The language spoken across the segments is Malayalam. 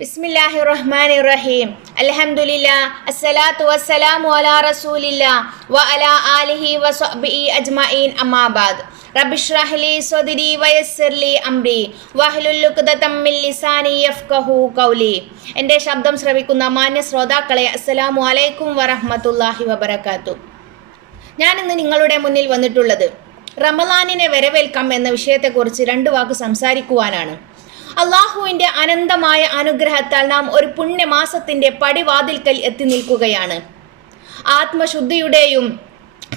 ബിസ്മില്ലാഹി റഹ്മാനി റഹീം അൽഹംദുലില്ലാ അസ്സലാത്തു വസ്സലാമു അലാ റസൂലില്ലാ വ അലാ ആലിഹി വസ്ബി അജ്മഈൻ അമാബാദ് റബിഷ്റഹ്ലി സ്വദിരി വയസ്സിർലി ഉഖ്ദതം മിൻ ലിസാനി യഫ്ഖഹു ഖൗലി. എന്റെ ശബ്ദം ശ്രവിക്കുന്ന മാന്യ ശ്രോതാക്കളെ അസ്സലാമു അലൈക്കും വറഹ്മത്തുള്ളാഹി വബറകാതുഹു ഞാൻ ഇന്ന് നിങ്ങളുടെ മുന്നിൽ വന്നിട്ടുള്ളത് റമലാനിനെ വരവേൽക്കാം എന്ന വിഷയത്തെക്കുറിച്ച് രണ്ട് വാക്ക് സംസാരിക്കുവാനാണ്. അള്ളാഹുവിൻ്റെ അനന്തമായ അനുഗ്രഹത്താൽ നാം ഒരു പുണ്യമാസത്തിൻ്റെ പടിവാതിൽക്കൽ എത്തി നിൽക്കുകയാണ് ആത്മശുദ്ധിയുടെയും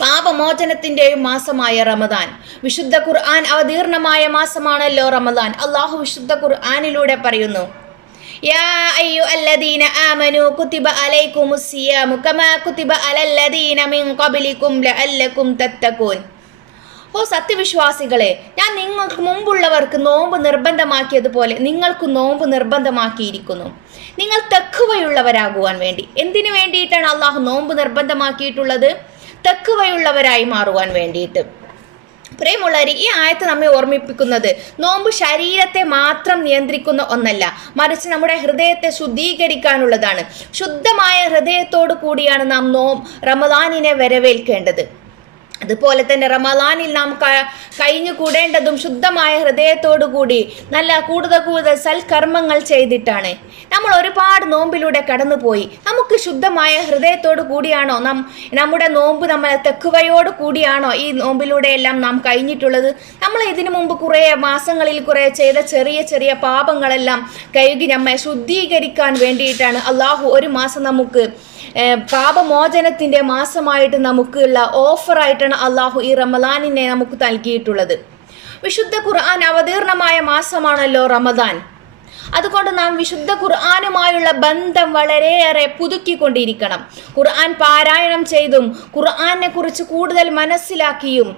പാപമോചനത്തിൻ്റെയും മാസമായ റമദാൻ വിശുദ്ധ ഖുർആൻ അവതീർണമായ മാസമാണല്ലോ റമദാൻ അള്ളാഹു വിശുദ്ധ ഖുർആനിലൂടെ പറയുന്നു يا أيها الذين آمنوا كتب عليكم الصيام كما كتب على الذين من قبلكم لعلكم تتقون ഓ സത്യവിശ്വാസികളെ ഞാൻ നിങ്ങൾക്ക് മുമ്പുള്ളവർക്ക് നോമ്പ് നിർബന്ധമാക്കിയതുപോലെ നിങ്ങൾക്ക് നോമ്പ് നിർബന്ധമാക്കിയിരിക്കുന്നു. നിങ്ങൾ തെക്കുവയുള്ളവരാകുവാൻ വേണ്ടി. എന്തിനു വേണ്ടിയിട്ടാണ് അള്ളാഹു നോമ്പ് നിർബന്ധമാക്കിയിട്ടുള്ളത്? തെക്കുവയുള്ളവരായി മാറുവാൻ വേണ്ടിയിട്ട്. പ്രിയമുള്ളവർ ഈ ആയത്ത് നമ്മെ ഓർമ്മിപ്പിക്കുന്നത് നോമ്പ് ശരീരത്തെ മാത്രം നിയന്ത്രിക്കുന്ന ഒന്നല്ല മറിച്ച് നമ്മുടെ ഹൃദയത്തെ ശുദ്ധീകരിക്കാനുള്ളതാണ്. ശുദ്ധമായ ഹൃദയത്തോടു കൂടിയാണ് നാം നോം റമദാനിനെ വരവേൽക്കേണ്ടത്. അതുപോലെ തന്നെ റമദാനിൽ നാം കഴിഞ്ഞു കൂടേണ്ടതും ശുദ്ധമായ ഹൃദയത്തോടുകൂടി നല്ല കൂടുതൽ കൂടുതൽ സൽക്കർമ്മങ്ങൾ ചെയ്തിട്ടാണ്. നമ്മൾ ഒരുപാട് നോമ്പിലൂടെ കടന്നുപോയി. നമുക്ക് ശുദ്ധമായ ഹൃദയത്തോടു കൂടിയാണോ നാം നമ്മുടെ നോമ്പ് നമ്മൾ തെക്കുവയോട് കൂടിയാണോ ഈ നോമ്പിലൂടെ എല്ലാം നാം കഴിഞ്ഞിട്ടുള്ളത്? നമ്മൾ ഇതിനു മുമ്പ് കുറേ മാസങ്ങളിൽ കുറേ ചെയ്ത ചെറിയ ചെറിയ പാപങ്ങളെല്ലാം കഴുകി നമ്മെ ശുദ്ധീകരിക്കാൻ വേണ്ടിയിട്ടാണ്. അള്ളാഹു ഒരു മാസം നമുക്ക് പാപമോചനത്തിന്റെ മാസമായിട്ട് നമുക്കുള്ള ഓഫറായിട്ടാണ് അള്ളാഹു ഈ റമദാനിനെ നമുക്ക് നൽകിയിട്ടുള്ളത്. വിശുദ്ധ ഖുർആൻ അവതീർണമായ മാസമാണല്ലോ റമദാൻ. അതുകൊണ്ട് നാം വിശുദ്ധ ഖുർആാനുമായുള്ള ബന്ധം വളരെയേറെ പുതുക്കിക്കൊണ്ടിരിക്കണം. ഖുർആൻ പാരായണം ചെയ്തും ഖുർആനെ കുറിച്ച് കൂടുതൽ മനസ്സിലാക്കിയും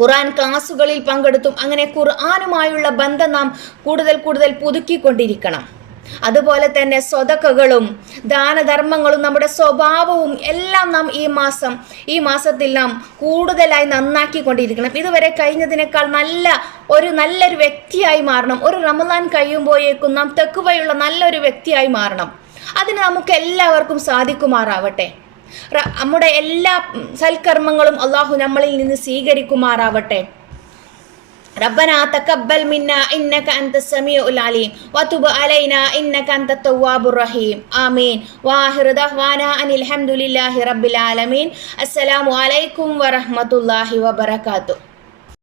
ഖുർആൻ ക്ലാസ്സുകളിൽ പങ്കെടുത്തും അങ്ങനെ ഖുർആാനുമായുള്ള ബന്ധം നാം കൂടുതൽ കൂടുതൽ പുതുക്കിക്കൊണ്ടിരിക്കണം. അതുപോലെ തന്നെ സ്വതക്കകളും ദാനധർമ്മങ്ങളും നമ്മുടെ സ്വഭാവവും എല്ലാം നാം ഈ മാസം ഈ മാസത്തിൽ നാം കൂടുതലായി നന്നാക്കിക്കൊണ്ടിരിക്കണം. ഇതുവരെ കഴിഞ്ഞതിനേക്കാൾ നല്ല ഒരു നല്ലൊരു വ്യക്തിയായി മാറണം. ഒരു റമദാൻ കഴിയുമ്പോഴേക്കും നാം തെക്കുവയുള്ള നല്ലൊരു വ്യക്തിയായി മാറണം. അതിന് നമുക്ക് എല്ലാവർക്കും സാധിക്കുമാറാവട്ടെ. നമ്മുടെ എല്ലാ സൽക്കർമ്മങ്ങളും അള്ളാഹു നമ്മളിൽ നിന്ന് സ്വീകരിക്കുമാറാവട്ടെ. ربنا تقبل منا إنك أنت السميع العليم وتب علينا إنك أنت التواب الرحيم آمين وآخر دعوانا أن الحمد لله رب العالمين السلام عليكم ورحمة الله وبركاته